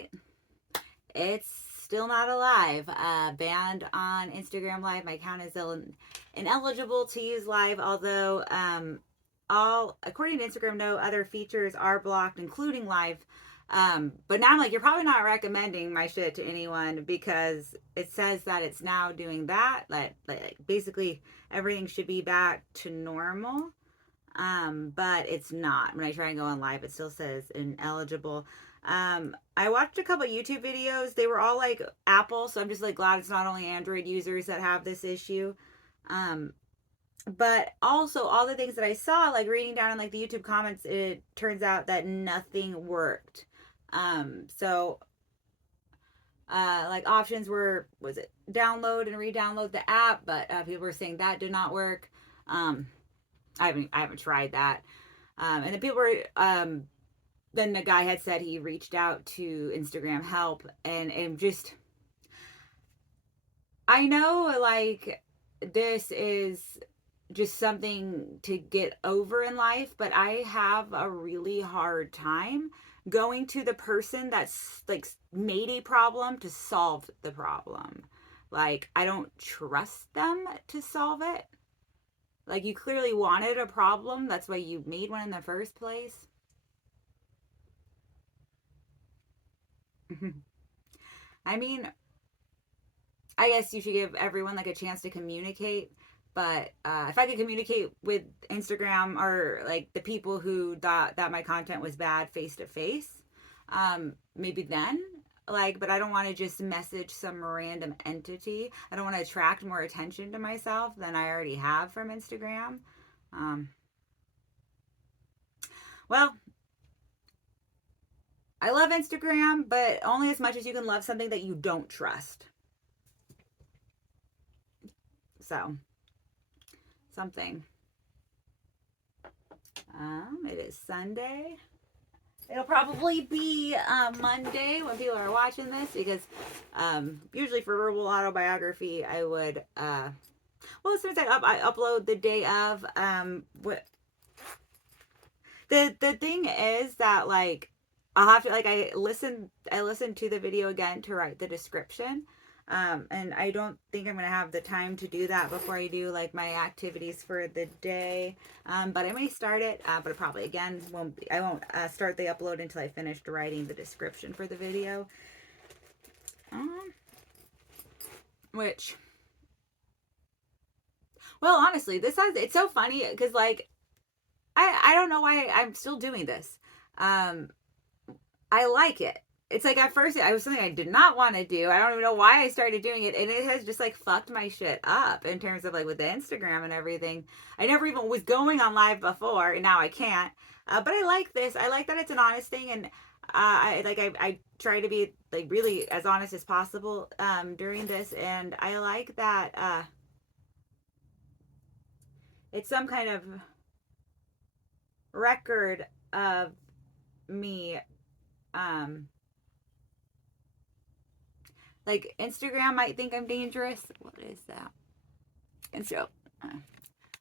website. It's still not alive. Banned on Instagram Live. My account is ineligible to use live, although all according to Instagram, no other features are blocked, including live. But now I'm like, you're probably not recommending my shit to anyone because it says that it's now doing that. Like basically everything should be back to normal. But it's not. When I try and go on live, it still says ineligible. I watched a couple YouTube videos. They were all like Apple, so I'm just like glad it's not only Android users that have this issue. But also all the things that I saw, like reading down in like the YouTube comments, it turns out that nothing worked. So like options were, was it download and re-download the app, but people were saying that did not work. I haven't tried that. And then people were then the guy had said he reached out to Instagram help, and just I know like this is just something to get over in life, but I have a really hard time going to the person that's like made a problem to solve the problem. Like I don't trust them to solve it. Like you clearly wanted a problem, that's why you made one in the first place. I mean, I guess you should give everyone like a chance to communicate. But if I could communicate with Instagram or like the people who thought that my content was bad face to face, maybe then. Like, but I don't want to just message some random entity. I don't want to attract more attention to myself than I already have from Instagram. Um, well, I love Instagram, but only as much as you can love something that you don't trust. So, something. It is Sunday. It'll probably be Monday when people are watching this because usually for Verbal Autobiography, I would, well, as soon as I upload the day of, what the thing is that like I'll have to like I listen to the video again to write the description. And I don't think I'm gonna have the time to do that before I do like my activities for the day. But I may start it, but probably again I won't start the upload until I finished writing the description for the video. Which, well, honestly, it's so funny because like I don't know why I'm still doing this. I like it. It's like at first it was something I did not want to do. I don't even know why I started doing it, and it has just like fucked my shit up in terms of like with the Instagram and everything. I never even was going on live before, and now I can't. But I like this. I like that it's an honest thing, and I try to be like really as honest as possible during this, and I like that it's some kind of record of me. Like Instagram might think I'm dangerous. What is that? And so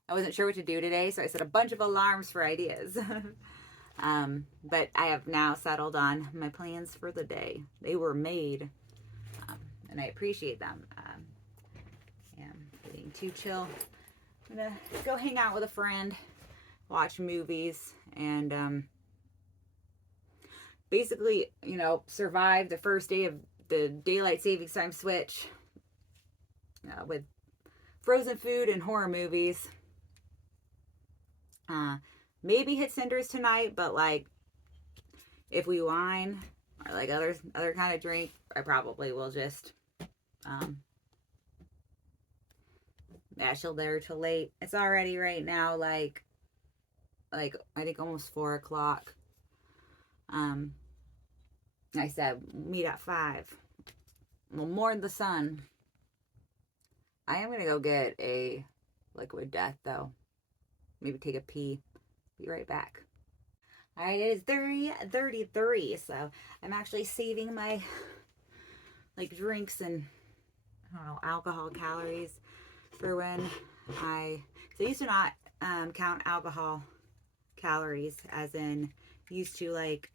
I wasn't sure what to do today, so I set a bunch of alarms for ideas. But I have now settled on my plans for the day. They were made, and I appreciate them. Yeah, getting too chill. I'm gonna go hang out with a friend, watch movies, and basically, survive the first day of the daylight savings time switch with frozen food and horror movies. Maybe hit cinders tonight, but like if we wine or like other kind of drink, I probably will just chill there till late. It's already right now like I think almost 4 o'clock. I said meet at 5. We'll mourn the sun. I am gonna go get a liquid death though. Maybe take a pee. Be right back. All right, it is 3:33, so I'm actually saving my like drinks and I don't know alcohol calories for when I used to not count alcohol calories as in used to like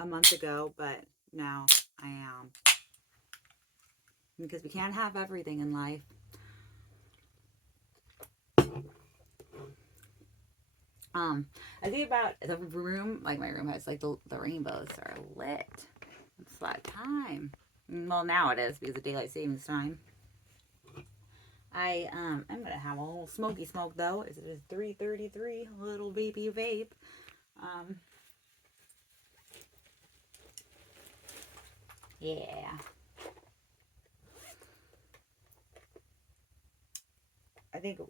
a month ago, but No, I am. Because we can't have everything in life. I think about the room, like my room has like the rainbows are lit. It's that time. Well, now it is because of daylight savings time. I'm gonna have a little smoky smoke though. It is 3:33, little baby vape. Yeah. I think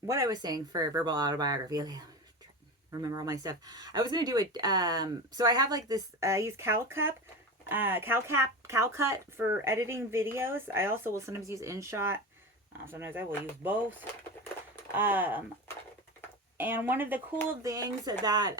what I was saying for verbal autobiography, remember all my stuff. I was gonna do it. So I have like this. I use CalCut for editing videos. I also will sometimes use InShot. Sometimes I will use both. And one of the cool things that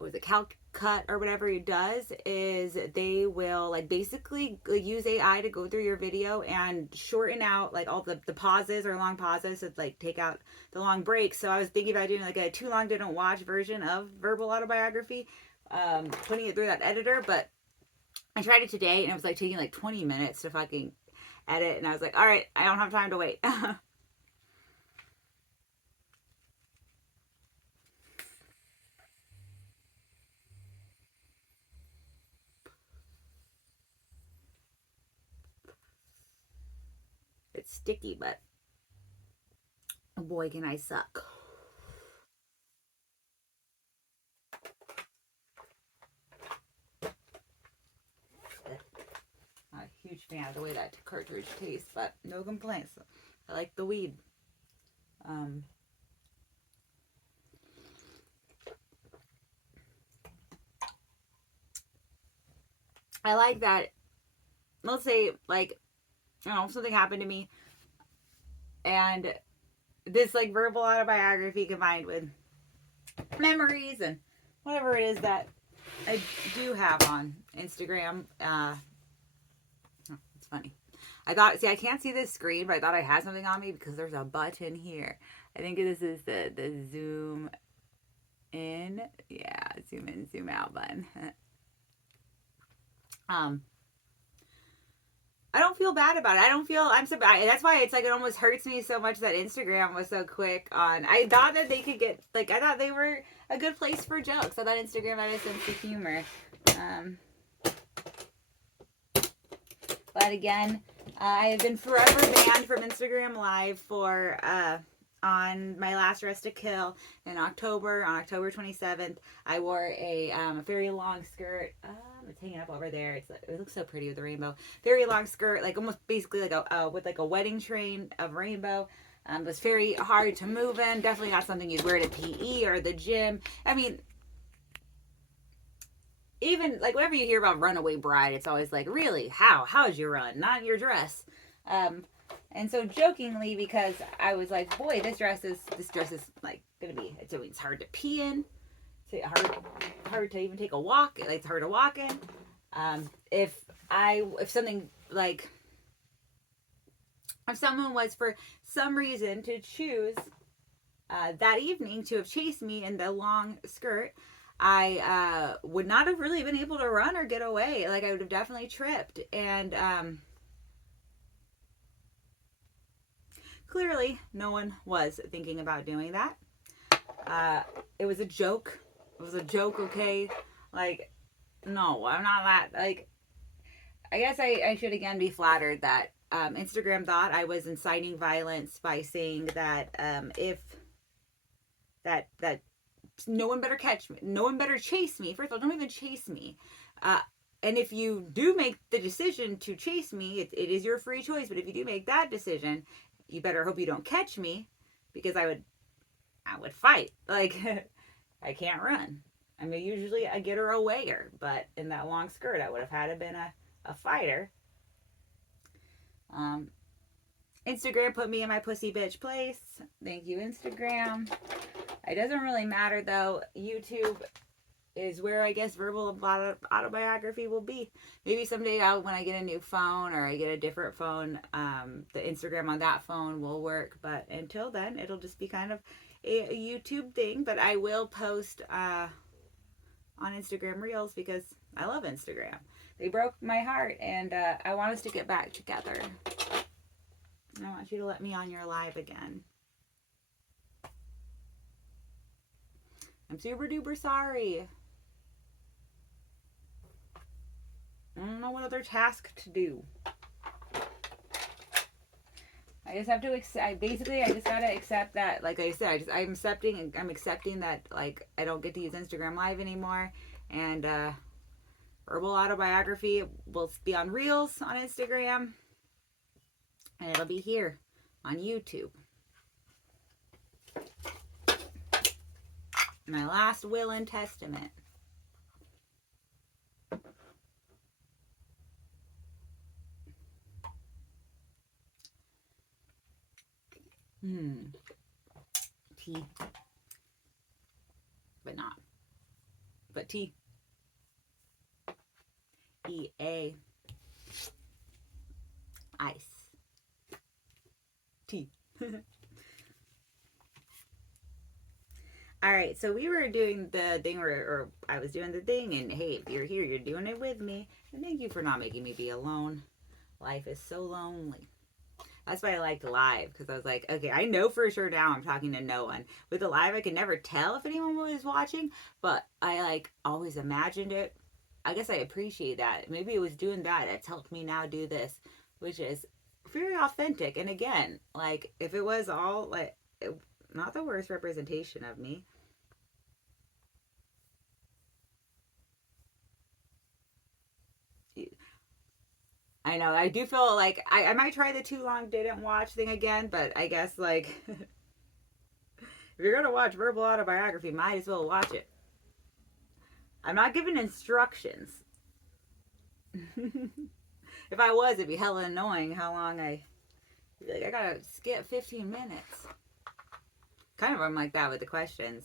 was it CalCut or whatever it does is they will like basically use AI to go through your video and shorten out like all the pauses or long pauses to like take out the long breaks. So I was thinking about doing like a too long didn't watch version of verbal autobiography, putting it through that editor. But I tried it today and it was like taking like 20 minutes to fucking edit, and I was like, all right, I don't have time to wait. It's sticky, but oh boy, can I suck. Not a huge fan of the way that cartridge tastes, but no complaints. I like the weed. I like that. Let's say, like, I don't know, something happened to me, and this like verbal autobiography combined with memories and whatever it is that I do have on Instagram. It's funny. I thought, see, I can't see this screen, but I thought I had something on me because there's a button here. I think this is the zoom in. Yeah, zoom in, zoom out button. I don't feel bad about it. I don't feel I'm so bad. That's why it's like it almost hurts me so much that Instagram was so quick on. I thought that they could get like I thought they were a good place for jokes. I thought Instagram had a sense of humor. But again, I have been forever banned from Instagram Live for on my last Rest to Kill in October. On October 27th, I wore a very long skirt. It's hanging up over there. It looks so pretty with the rainbow. Very long skirt, like almost basically like a with like a wedding train of rainbow. It was very hard to move in. Definitely not something you'd wear to PE or the gym. I mean, even like whenever you hear about runaway bride, it's always like, really, how'd you run, not your dress. And so jokingly, because I was like, boy, this dress is like gonna be, it's hard to pee in, it's hard to even take a walk, it's hard to walk in. If something like, if someone was for some reason to choose that evening to have chased me in the long skirt, I would not have really been able to run or get away. Like I would have definitely tripped. And clearly no one was thinking about doing that. It was a joke. It was a joke, okay? Like, no, I'm not that. Like, I guess I should again be flattered that Instagram thought I was inciting violence by saying that if that no one better catch me, no one better chase me. First of all, don't even chase me. And if you do make the decision to chase me, it is your free choice. But if you do make that decision, you better hope you don't catch me, because I would fight. Like I can't run. I mean, usually a getter a wayer, but in that long skirt, I would have had to been a fighter. Instagram put me in my pussy bitch place. Thank you, Instagram. It doesn't really matter though. YouTube is where I guess verbal autobiography will be. Maybe someday when I get a new phone or I get a different phone, the Instagram on that phone will work. But until then, it'll just be kind of a YouTube thing. But I will post on Instagram Reels because I love Instagram. They broke my heart, and I want us to get back together. And I want you to let me on your live again. I'm super duper sorry. I don't know what other task to do. I just have to accept. Basically, I just gotta accept that. Like I said, I'm accepting that. Like, I don't get to use Instagram Live anymore, and Verbal Autobiography will be on Reels on Instagram, and it'll be here on YouTube. My last will and testament. Tea. But not. But tea. E-A. Ice. Tea. All right, so we were doing the thing or I was doing the thing, and hey, if you're here, you're doing it with me. And thank you for not making me be alone. Life is so lonely. That's why I liked live, because I was like, okay, I know for sure now I'm talking to no one. With the live, I could never tell if anyone was watching, but I like always imagined it. I guess I appreciate that. Maybe it was doing that that's helped me now do this, which is very authentic. And again, like if it was all like not the worst representation of me. I know, I do feel like I might try the too long didn't watch thing again, but I guess like if you're gonna watch Verbal Autobiography, might as well watch it. I'm not giving instructions. If I was, it'd be hella annoying how long I gotta skip 15 minutes. Kind of I'm like that with the questions.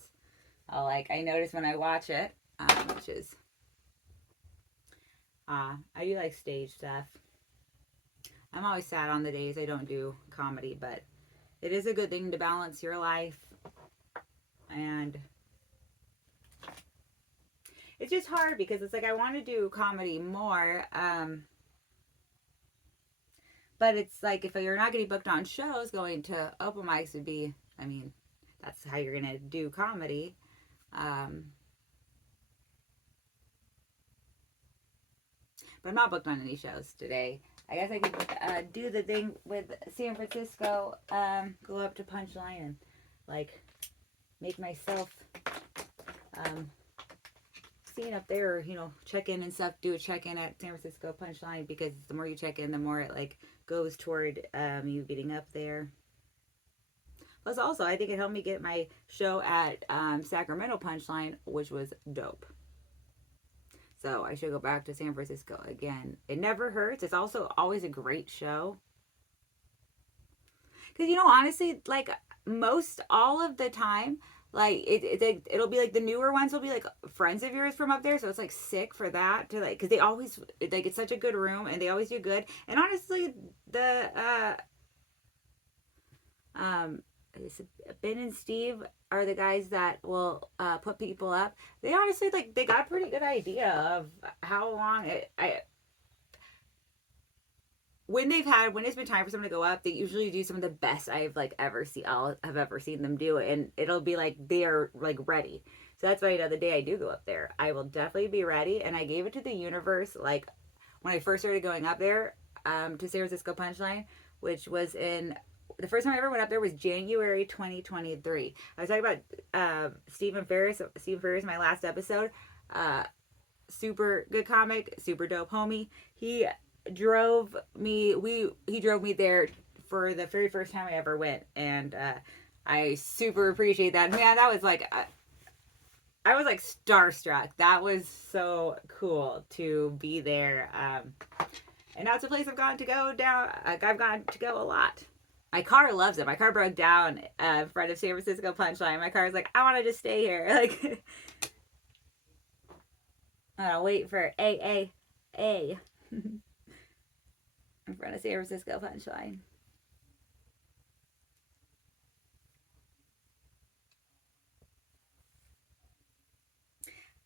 I notice when I watch it, which is I do like stage stuff. I'm always sad on the days I don't do comedy, but it is a good thing to balance your life. And it's just hard because it's like I want to do comedy more. But it's like if you're not getting booked on shows, going to open mics would be, I mean, that's how you're going to do comedy. But I'm not booked on any shows today. I guess I could do the thing with San Francisco, go up to Punchline and like make myself seen up there, you know, check in and stuff, do a check in at San Francisco Punchline, because the more you check in, the more it like goes toward you getting up there. Plus also, I think it helped me get my show at Sacramento Punchline, which was dope. So I should go back to San Francisco again. It never hurts. It's also always a great show. Because, you know, honestly, like most all of the time, like it'll be like the newer ones will be like friends of yours from up there. So it's like sick for that to like, because they always, like it's such a good room and they always do good. And honestly, the, Ben and Steve are the guys that will put people up. They honestly like they got a pretty good idea of how long when it's been time for someone to go up, they usually do some of the best I've ever seen them do, and it'll be like they're like ready. So that's why, you know, the day I do go up there, I will definitely be ready. And I gave it to the universe like when I first started going up there to San Francisco Punchline, which was in the first time I ever went up there was January 2023. I was talking about Stephen Ferris, my last episode. Super good comic, super dope homie. He drove me there for the very first time I ever went, and I super appreciate that. Man, that was like I was like starstruck. That was so cool to be there. And that's a place I've gotten to go down. I've gotten to go a lot. My car loves it. My car broke down in front of San Francisco Punchline. My car's like, I want to just stay here. Like, I'll wait for A in front of San Francisco Punchline.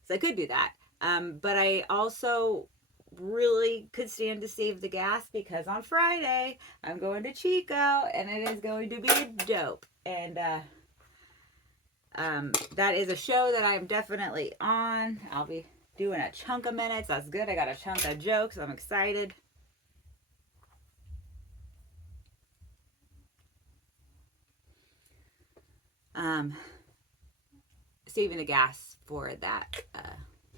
So I could do that. But I also really could stand to save the gas because on Friday I'm going to Chico and it is going to be dope. And that is a show that I'm definitely on. I'll be doing a chunk of minutes. That's good. I got a chunk of jokes. I'm excited. Saving the gas for that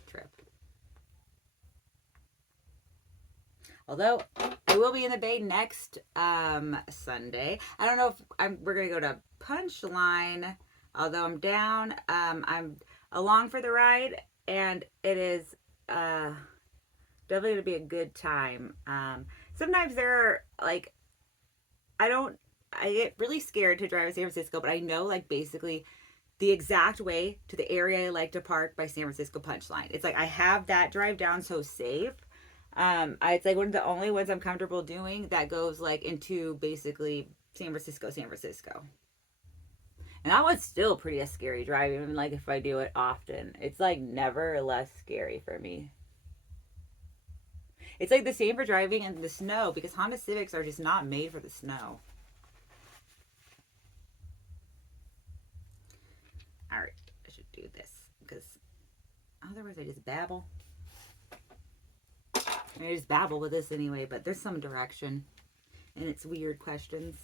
trip. Although I will be in the Bay next Sunday. I don't know if we're gonna go to Punchline. Although I'm down, I'm along for the ride, and it is definitely gonna be a good time. Sometimes there are like I get really scared to drive to San Francisco, but I know like basically the exact way to the area I like to park by San Francisco Punchline. It's like I have that drive down so safe. It's like one of the only ones I'm comfortable doing that goes like into basically San Francisco. And that one's still pretty scary drive, even like if I do it often. It's like never less scary for me. It's like the same for driving in the snow because Honda Civics are just not made for the snow. All right, I should do this because otherwise I just babble. I just babble with this anyway, but there's some direction and it's weird questions.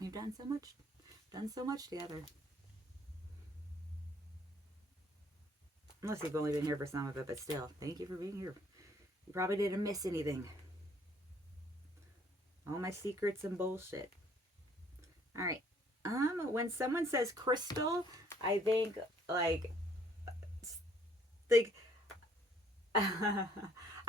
We've done so much together. Unless you've only been here for some of it, but still, thank you for being here. You probably didn't miss anything. All my secrets and bullshit. All right. When someone says crystal, I think like I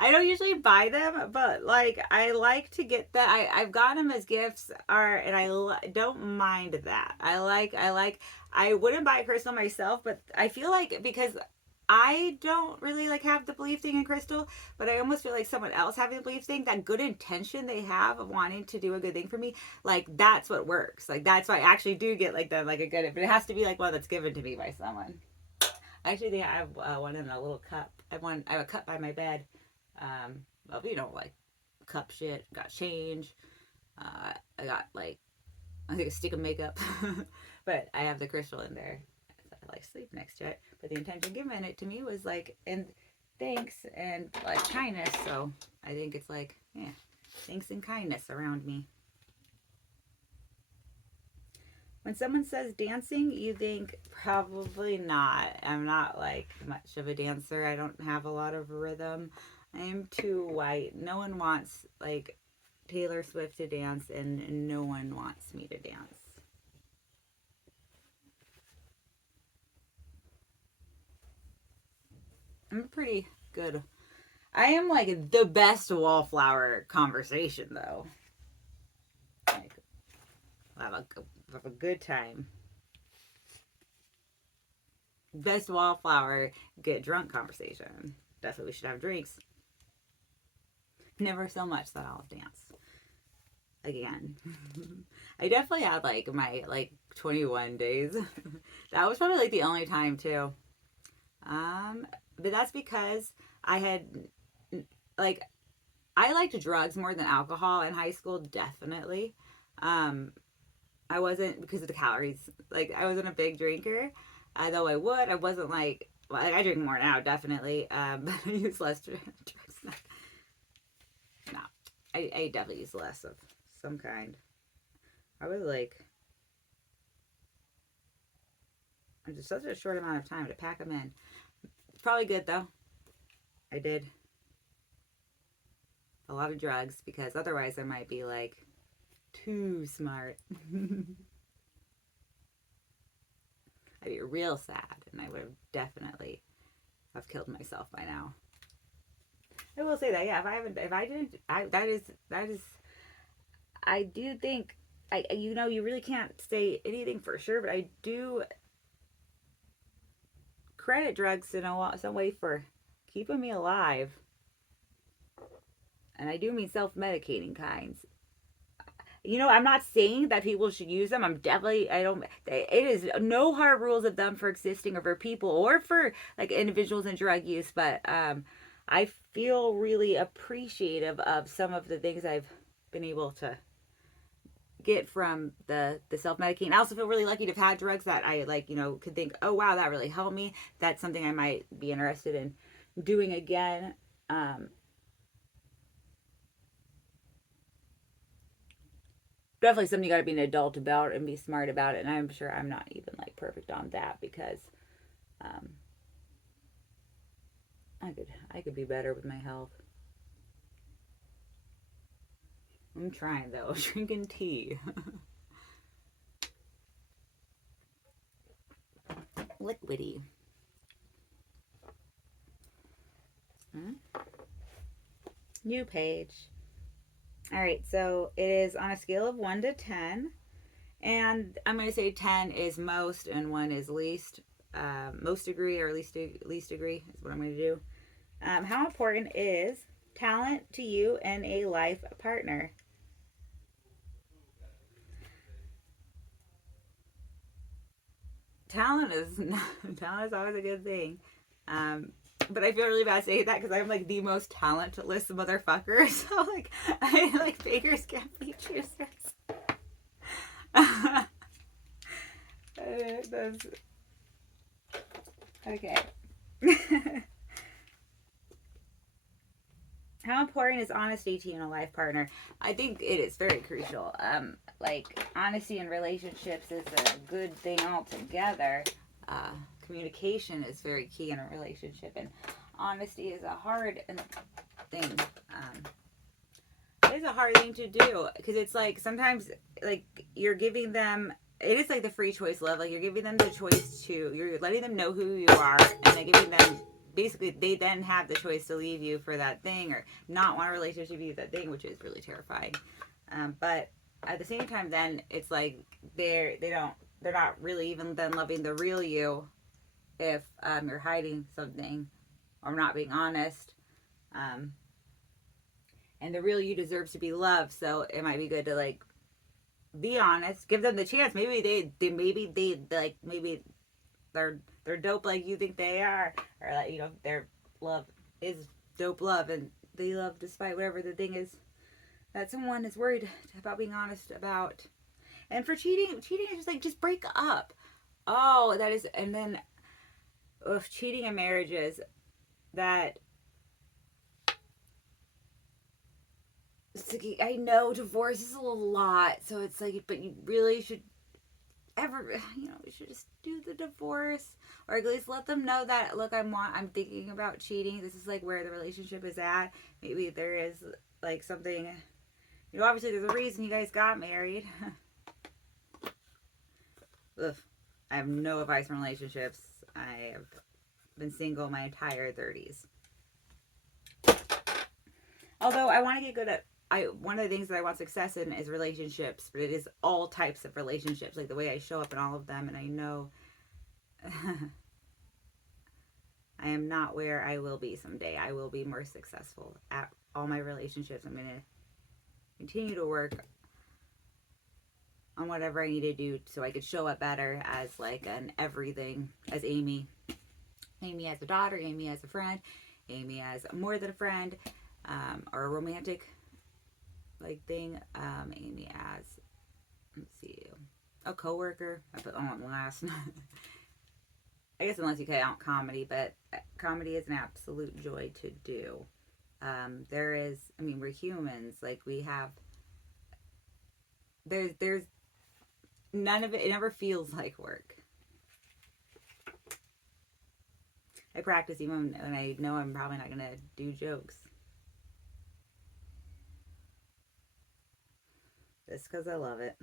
don't usually buy them, but like I like to get that. I've gotten them as gifts, and I don't mind that. I wouldn't buy a crystal myself, but I feel like because I don't really like have the belief thing in crystal, but I almost feel like someone else having the belief thing, that good intention they have of wanting to do a good thing for me, like that's what works. Like that's why I actually do get like that, like a good, but it has to be like one that's given to me by someone. I actually think I have one in a little cup. I have a cup by my bed. Well, like cup shit. Got change. I got like I think a stick of makeup, but I have the crystal in there. I like sleep next to it. But the intention given it to me was like, and thanks and like kindness. So I think it's like, yeah, thanks and kindness around me. When someone says dancing, you think probably not. I'm not like much of a dancer. I don't have a lot of rhythm. I'm too white. No one wants like Taylor Swift to dance, and no one wants me to dance. I'm pretty good. I am like the best wallflower conversation though. Like, we'll have a good time. Best wallflower get drunk conversation. That's what we should have drinks. Never so much that I'll dance again. I definitely had like my like 21 days. That was probably like the only time too. But that's because I had like I liked drugs more than alcohol in high school, definitely. I wasn't because of the calories. Like I wasn't a big drinker. Though I wasn't like well, I drink more now, definitely. But I use less drugs now. No, I definitely use less of some kind. I was like, just such a short amount of time to pack them in. It's probably good though. I did a lot of drugs because otherwise I might be like too smart. I'd be real sad, and I would have definitely have killed myself by now. I will say that, yeah. If I didn't, that is. I do think, you really can't say anything for sure, but I do credit drugs in some way for keeping me alive, and I do mean self-medicating kinds. I'm not saying that people should use them. I don't, it is no hard rules of them for existing or for people or for like individuals in drug use. But I feel really appreciative of some of the things I've been able to get from the self-medicating. I also feel really lucky to have had drugs that I like, could think, oh wow, that really helped me. That's something I might be interested in doing again. Definitely something you got to be an adult about and be smart about it. And I'm sure I'm not even like perfect on that because um, I could be better with my health. I'm trying though. Drinking tea. Liquidy. Hmm? New page. All right, so it is on a scale of 1 to 10. And I'm going to say 10 is most and 1 is least. Most degree or least degree is what I'm going to do. How important is talent to you and a life partner? Talent is talent is always a good thing. But I feel really bad saying that because I'm like the most talentless motherfucker. So like I like beggars can't be choosers. That's okay. How important is honesty to you and a life partner? I think it is very crucial. Like honesty in relationships is a good thing altogether. Uh, Communication is very key in a relationship, and honesty is a hard thing. It is a hard thing to do because it's like sometimes like you're giving them. It is like the free choice love. Like you're giving them the choice to. You're letting them know who you are, and then giving them basically they then have the choice to leave you for that thing or not want a relationship with that thing, which is really terrifying. But at the same time, then it's like they're not really even then loving the real you if you're hiding something or not being honest. Um, and the real you deserves to be loved, so it might be good to like be honest, give them the chance. Maybe they're dope like you think they are, or like their love is dope love, and they love despite whatever the thing is that someone is worried about being honest about. And for cheating is just like just break up. Oh, that is, and then cheating in marriages that I know divorce is a lot, so it's like, but you really should we should just do the divorce, or at least let them know that look, I'm thinking about cheating. This is like where the relationship is at. Maybe there is like something. Obviously there's a reason you guys got married. Ugh. I have no advice on relationships. I have been single my entire 30s. Although I want to get good at one of the things that I want success in is relationships, but it is all types of relationships, like the way I show up in all of them. And I know I am not where I will be someday. I will be more successful at all my relationships. I'm going to continue to work on whatever I need to do so I could show up better as like an everything, as Amy as a daughter, Amy as a friend, Amy as more than a friend, or a romantic like thing. Amy as, let's see, a coworker. I put on last. I guess unless you count comedy, but comedy is an absolute joy to do. There is, we're humans. Like we have, there's none of it. It never feels like work. I practice even when I know I'm probably not gonna do jokes. Just because I love it.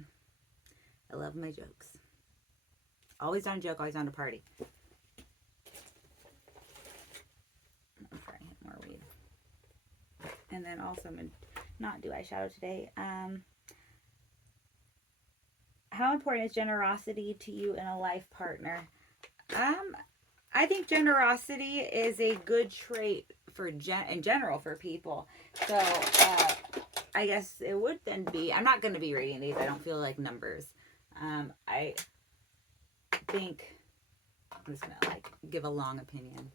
I love my jokes. Always down to joke, always down to party. I'm trying to hit more weed. And then also I'm going to not do eyeshadow today. How important is generosity to you and a life partner? I think generosity is a good trait in general for people. So, I guess it would then be, I'm not going to be rating these. I don't feel like numbers. I think I'm just going to like give a long opinion.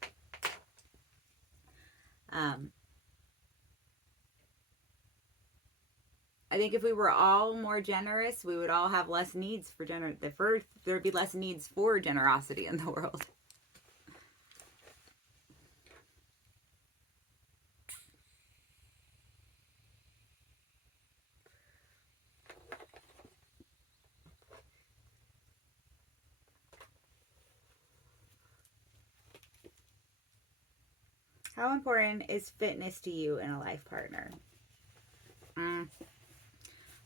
I think if we were all more generous, we would all have less needs for there would be less needs for generosity in the world. How important is fitness to you in a life partner?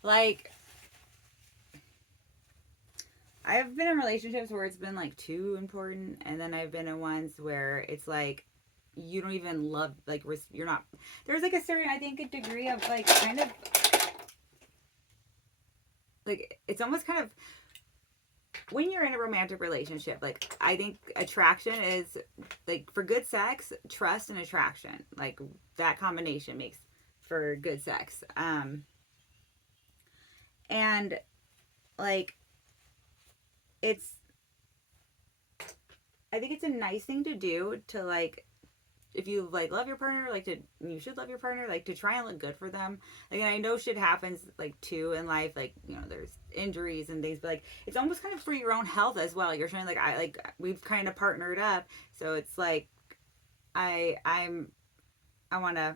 Like, I've been in relationships where it's been like too important, and then I've been in ones where it's like you don't even love, like, you're not, there's like a certain, I think, a degree of like kind of like, it's almost kind of, when you're in a romantic relationship, like, I think attraction is like, for good sex, trust and attraction, like that combination makes for good sex. And like, I think it's a nice thing to do, to like, if you like love your partner, like, you should love your partner, like, to try and look good for them. Like, and I know shit happens like too in life, like, you know, there's injuries and things, but like, it's almost kind of for your own health as well. You're trying, like, we've kind of partnered up, so it's like I want to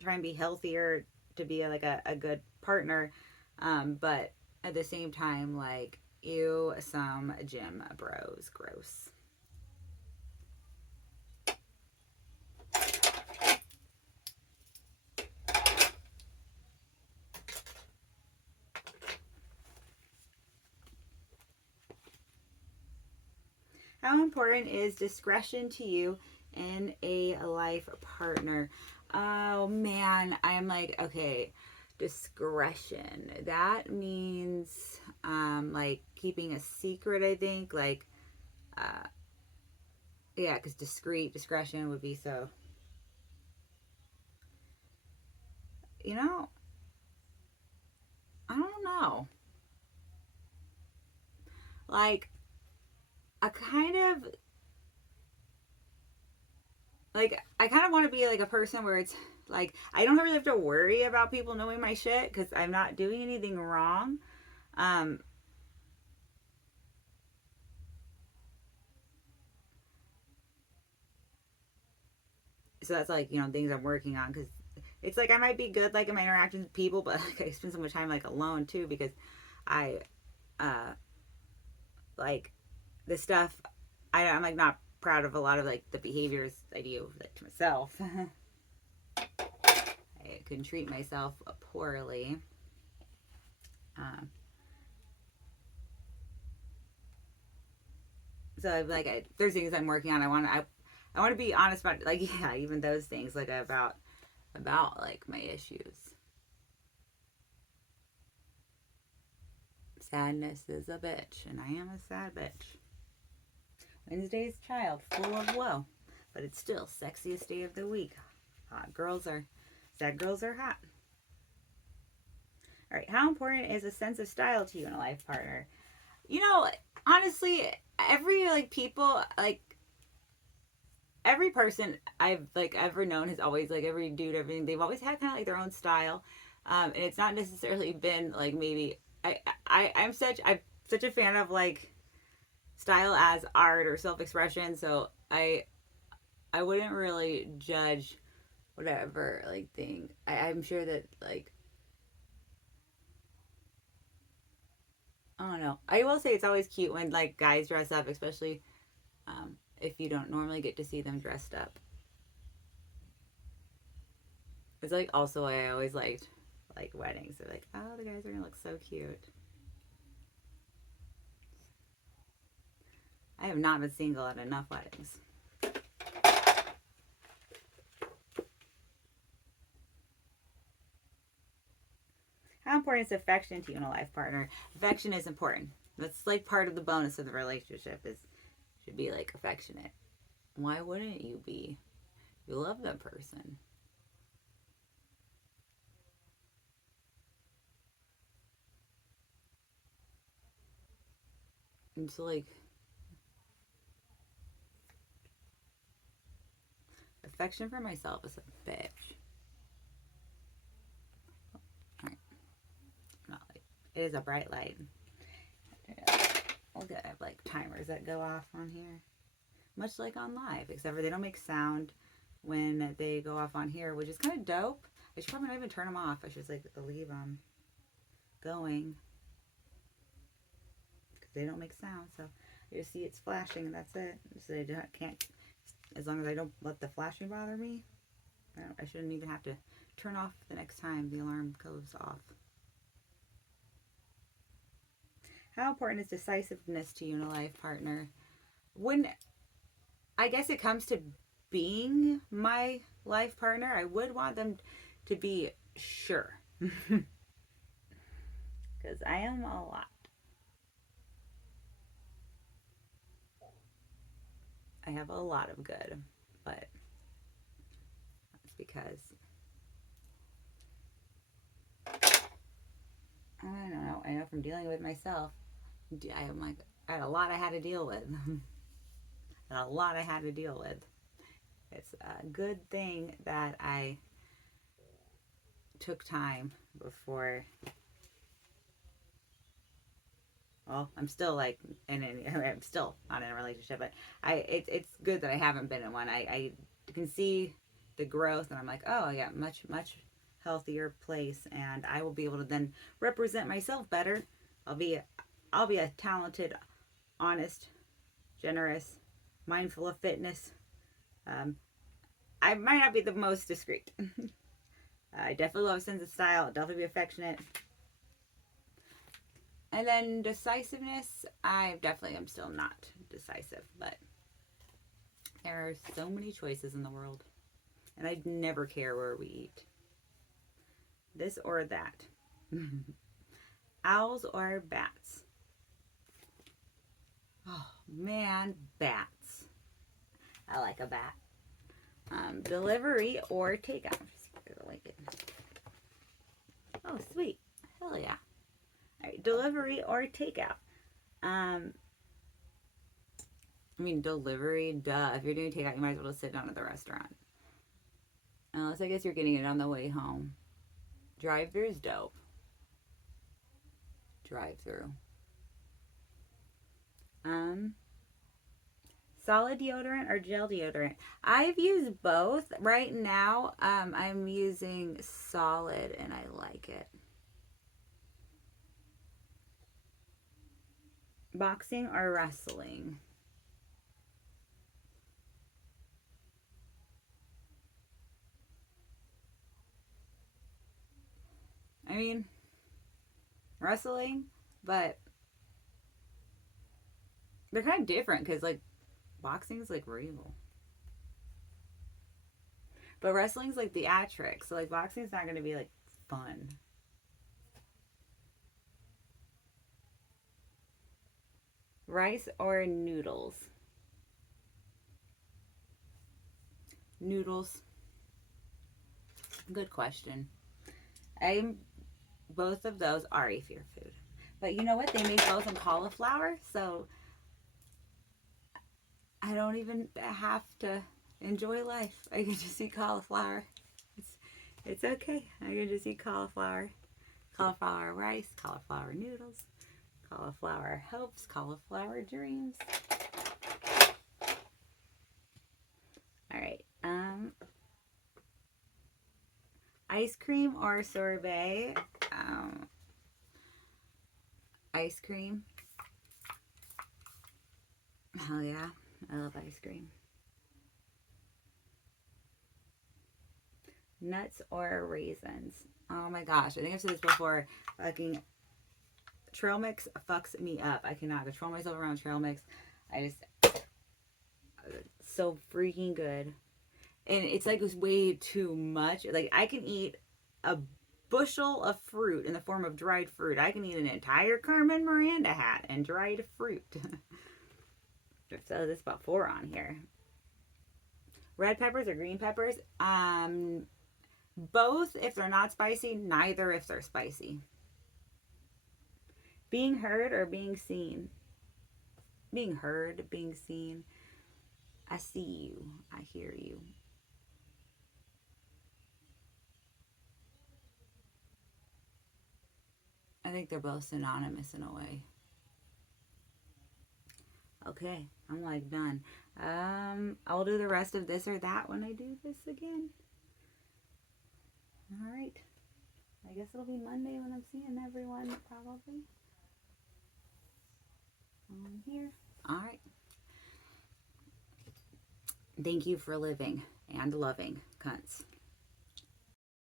try and be healthier to be like a good partner, but at the same time, like, ew, some gym bros, gross. How important is discretion to you in a life partner? Oh man, I'm like, okay, discretion. That means like keeping a secret, I think. Like, yeah, because discretion would be so, you know, I don't know. Like, I kind of I kind of want to be like a person where it's like I don't really have to worry about people knowing my shit because I'm not doing anything wrong. Um, so that's like, you know, things I'm working on, because it's like I might be good like in my interactions with people, but like I spend so much time like alone too, because I uh like the stuff I'm like not proud of a lot of like the behaviors I do like to myself. I can treat myself poorly. Um, so I'm like, there's things I'm working on. I want to be honest about, like, yeah, even those things, like, about like my issues. Sadness is a bitch, and I am a sad bitch. Wednesday's child, full of woe, but it's still sexiest day of the week. Sad girls are hot. All right, how important is a sense of style to you in a life partner? You know, honestly, every like people like every person I've like ever known has always, like, every dude, everything, they've always had kind of like their own style, and it's not necessarily been like, maybe I'm such a fan of like style as art or self expression, so I wouldn't really judge whatever like thing. I'm sure that like, I don't know. I will say it's always cute when like guys dress up, especially if you don't normally get to see them dressed up. It's like also why I always liked like weddings. They're like, oh, the guys are gonna look so cute. I have not been single at enough weddings. How important is affection to you and a life partner? Affection is important. That's like part of the bonus of the relationship, is should be like affectionate. Why wouldn't you be? You love that person. It's like affection for myself is a bitch. Alright. Not light. It is a bright light. Look at like timers that go off on here. Much like on live, except for they don't make sound when they go off on here, which is kind of dope. I should probably not even turn them off. I should like leave them going because they don't make sound. So you just see it's flashing and that's it. So I can't, as long as I don't let the flashing bother me, I shouldn't even have to turn off the next time the alarm goes off. How important is decisiveness to you in a life partner? When I guess it comes to being my life partner, I would want them to be sure. Because I am a lot. I have a lot of good, but that's because I don't know. I know from dealing with myself, I had a lot I had to deal with. A lot I had to deal with. It's a good thing that I took time before. Well, I'm still like, I'm still not in a relationship, but it's good that I haven't been in one. I can see the growth, and I'm like, oh, I got much healthier place, and I will be able to then represent myself better. I'll be a talented, honest, generous, mindful of fitness. I might not be the most discreet. I definitely love a sense of style. I'll definitely be affectionate. And then decisiveness, I definitely am still not decisive, but there are so many choices in the world, and I'd never care where we eat. This or that. Owls or bats? Oh man, bats. I like a bat. Delivery or takeout? Oh, sweet. Hell yeah. All right, delivery or takeout? I mean, delivery, duh. If you're doing takeout, you might as well just sit down at the restaurant. Unless I guess you're getting it on the way home. Drive-through is dope. Drive-through. Solid deodorant or gel deodorant? I've used both. Right now, I'm using solid and I like it. Boxing or wrestling? I mean, wrestling, but they're kind of different because, like, boxing's like real. But wrestling's like theatrics. So, like, boxing's not going to be, like, fun. Rice or noodles? Noodles. Good question. Both of those are a fear food. But you know what? They make both in cauliflower, so I don't even have to enjoy life. I can just eat cauliflower. It's okay. I can just eat cauliflower. Cauliflower rice, cauliflower noodles, cauliflower hopes, cauliflower dreams. All right. Ice cream or sorbet? Ice cream. Hell yeah. I love ice cream. Nuts or raisins? Oh my gosh. I think I've said this before. Fucking trail mix fucks me up. I cannot control myself around trail mix. So freaking good. And it's like it's way too much. Like I can eat a bushel of fruit in the form of dried fruit. I can eat an entire Carmen Miranda hat and dried fruit. So there's about 4 on here. Red peppers or green peppers? Both if they're not spicy, neither if they're spicy. Being heard or being seen? being heard, being seen. I see you. I hear you. I think they're both synonymous in a way. Okay, I'm like done. I'll do the rest of this or that when I do this again. All right. I guess it'll be Monday when I'm seeing everyone, probably. Here. All right. Thank you for living and loving, cunts.